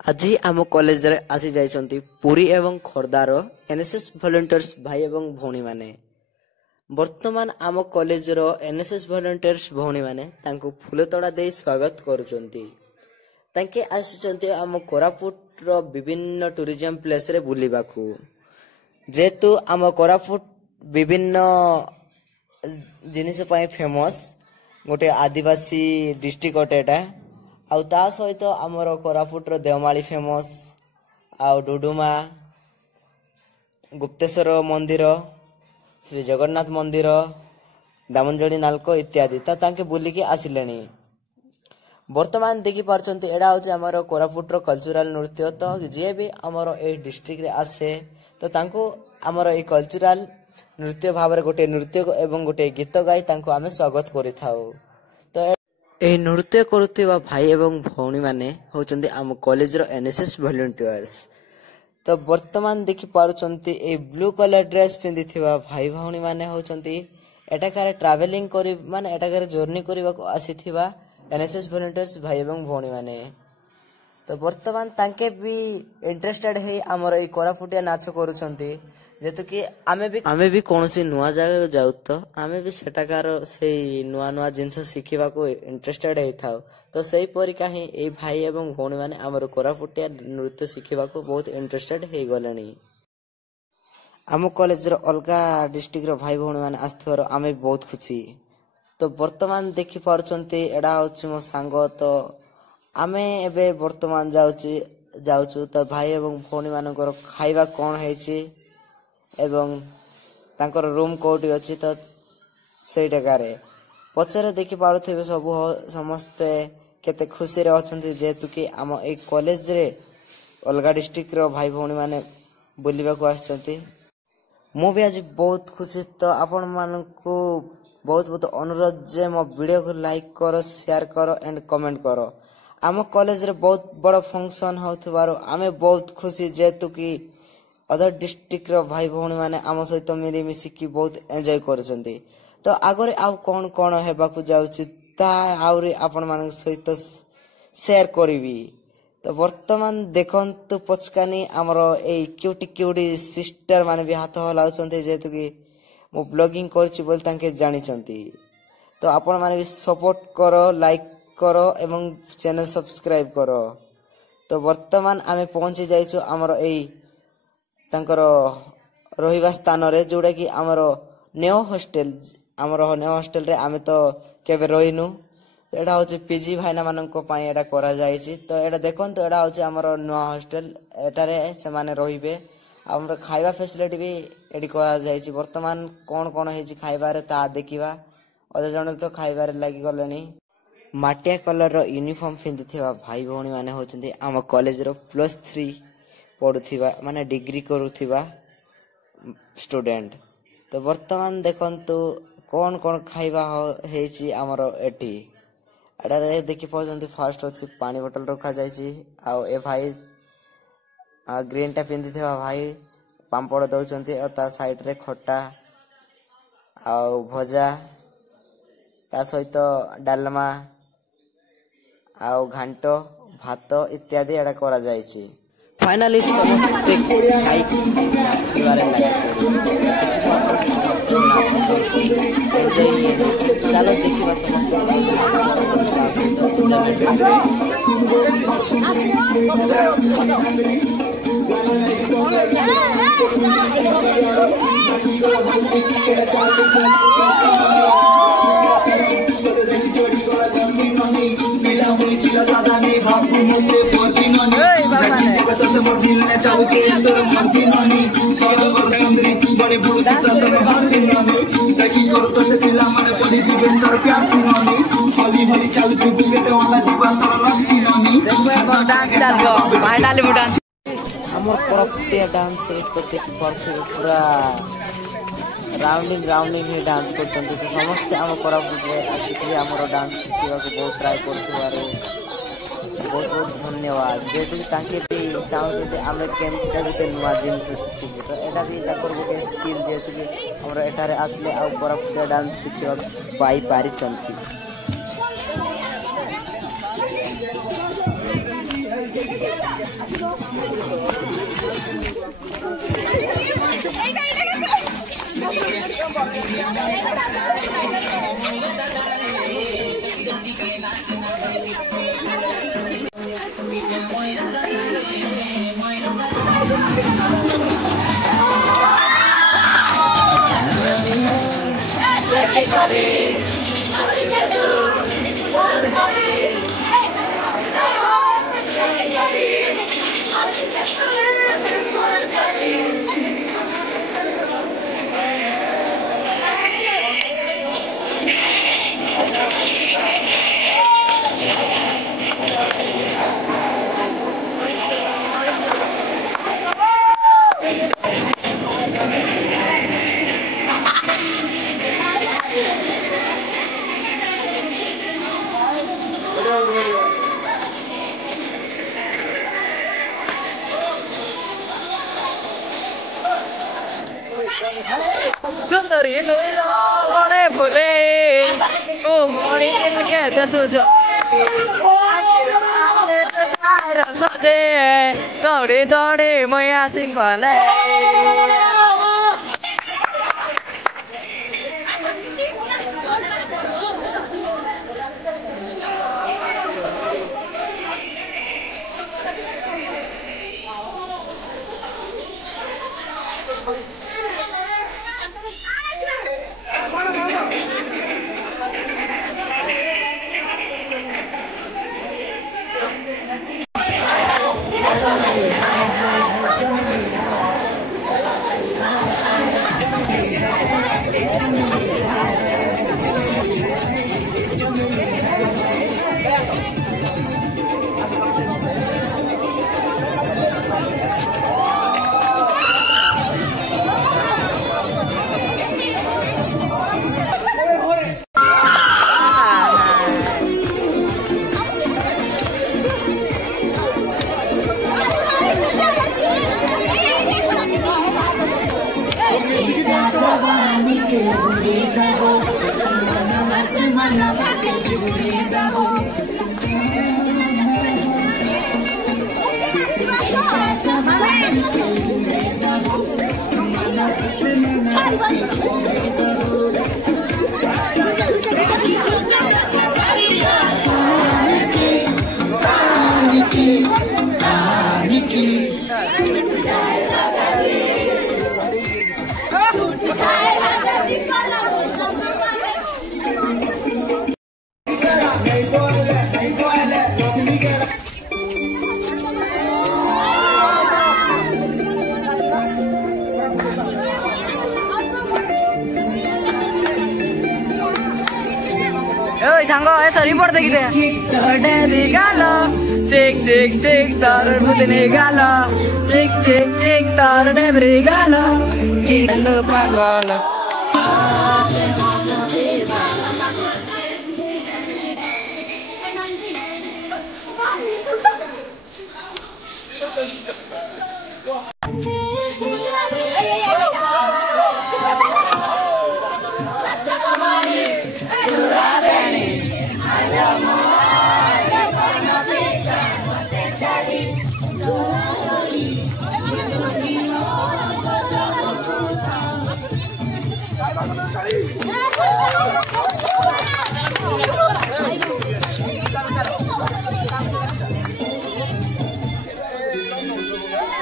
আজি आम कॉलेज रे आसी जाइछंती पुरी एवं खोर्दार एनएसएस वॉलंटियर्स भाई एवं भौणी माने। वर्तमान आम कॉलेज रो एनएसएस वॉलंटियर्स भौणी माने तांको फूलतोड़ा दे स्वागत करूछंती। तांके आसीछंती आम कोरापुट रो विभिन्न टूरिज्म प्लेस रे बुलिबाकू। जेतु आम कोरापुट विभिन्न जिनिस पई फेमस गोटे आदिवासी डिस्ट्रिक्ट अटेटा आउ ता सहित आमर कोरापुट रो देवमाली फेमस आउ डुडुमा गुप्तेश्वर मंदिर श्री जगन्नाथ मंदिर दामनजड़ी नालको इत्यादि तांके बुलिकी आसिलेनी। वर्तमान देखि पारछंती एडा होचे हमर कोरापुट रो कल्चरल नृत्य। तो जे भी हमर ए डिस्ट्रिक्ट रे आसे तो तांको हमर ए कल्चरल नृत्य भाबरे गोटे नृत्य एवं गोटे गीत गाई तांको आमे स्वागत करिथाउ। तो ए नृत्य करुथिबा भाई एवं भौणी माने होचंती आम कॉलेज रो एनएसएस वॉलंटियर्स। तो वर्तमान देखि पारुचंती ए ब्लू कलर ड्रेस पिंदिथिबा भाई भौणी माने होचंती एटाकारे ट्रैवलिंग करि माने एटाकारे जर्नी करिबा को आसीथिबा एनएसएस वॉलंटियर्स भाई एवं भौणी माने। तो वर्तमान तांके भी इंटरेस्टेड है हमर ए कोरापुटिया नाच करूछंती जेतु कि आमे भी कोनसी नुआ जगह जाउ तो आमे भी सेटाकार से नुआ नुआ जिंस शिखिबा को इंटरेस्टेड है थाउ। तो सही परिका ही ए भाई एवं भौणी माने हमर कोरापुटिया नृत्य शिखिबा को बहुत इंटरेस्टेड है गलेनी। आम कॉलेज रो अलगा डिस्ट्रिक्ट रो भाई भौणी माने आस्थवर आमे बहुत खुशी। तो वर्तमान देखि पारछंती एडा होछि मो सांगो। तो आमे एबे वर्तमान जाउछु तो भाई एवं भौणी मानकर खाइबा कोन हेछि एवं तांकर रूम कोठी अछि तो सेई जगारे पछरे देखि पारुथिबे सब समस्ते केते खुशी रे अछंती जेतु कि आम ए कॉलेज रे अलगा डिस्ट्रिक्ट रो भाई भौणी माने बुलिबा को आछंती। मु भी आज बहुत खुशी। तो आपण मानकू बहुत बहुत अनुरोध जे मो वीडियो को लाइक करो शेयर करो एंड कमेंट करो। आम कॉलेज रे बहुत बड़ फंक्शन होथबारो आमे बहुत खुशी जेतु कि अदर डिस्ट्रिक्ट रो भाई भौणी माने आम सहित मिली मिसी की बहुत एंजॉय करछंती। तो आगरे आ कोन कोन हेबा को जाउछि ता आउरी आपण मानक सहित शेयर करिवि। तो वर्तमान देखंतु पचकानी हमरो ए क्यूटी सिस्टर माने भी हाथ हलाउछंती जेतु कि मो ब्लॉगिंग करछि बोल तांके जानिछंती। तो आपण माने भी सपोर्ट करो लाइक करो एवं चैनल सब्सक्राइब करो। तो वर्तमान आमे पहुंची जाइछु हमरो ए तांकर रहिबा स्थान रे जोडा कि हमरो नेओ हॉस्टल रे आमे तो केबे रहिनु। एडा होचे पीजी भाईना मानको पाई एडा करा जाईछि। तो एडा देखन तो एडा होचे हमरो नया हॉस्टल एटारे से माने रहिबे। हमरो खाइबा फैसिलिटी भी एडी करा जाईछि। वर्तमान कोन कोन हेछि खाइबा रे ता देखिबा अदे जण तो खाइबा रे लागि गलेनी। माटिया कलर रो यूनिफॉर्म पिंदिथिबा भाई भौणी माने होचंती आम कॉलेज रो +3 पढुथिबा माने डिग्री करूथिबा स्टूडेंट। तो वर्तमान देखंतु कोन कोन खाइबा हेछि हमरो एटी एडा रे देखि पजंती। फर्स्ट होछि पानी बोतल रखा जाईछि आ ए भाई ग्रीन टा पिंदिथिबा भाई पांपड़ दउचंती और ता साइड रे खट्टा आ भजा ता सहित डालमा आ घांटो भात इत्यादि एडा करा जाईछि। फाइनली समस्त खाई नाचिबारे चलो देखिबा समस्त डांस तो देखि परथे पूरा राउंडिंग हे डांस करछंती। तो समस्त हम कोरापुट रे आसी हमरो डांस सिखिबा को बहुत ट्राई करथबारो बहुत बहुत धन्यवाद। जेतु ताके भी चाहू से आमे केमती गोटे नुआ जिनस शिखिबे। तो एटा भी ताकर गोटे स्किल जेतु कि हमरो एटारे आसले आ कोरापुट डांस सिखिबा पाई पारि चंती। सुन्दरी लुइलो फुले उमरी के त्यसो सजे दौडी दौडी मैया सिंह भले सांग यता रिपोर्ट देखिदे गालो चेक चेक चेक तार बुझने गालो चेक चेक चेक तार डेबरी गालो चिल्लो पागल Jadi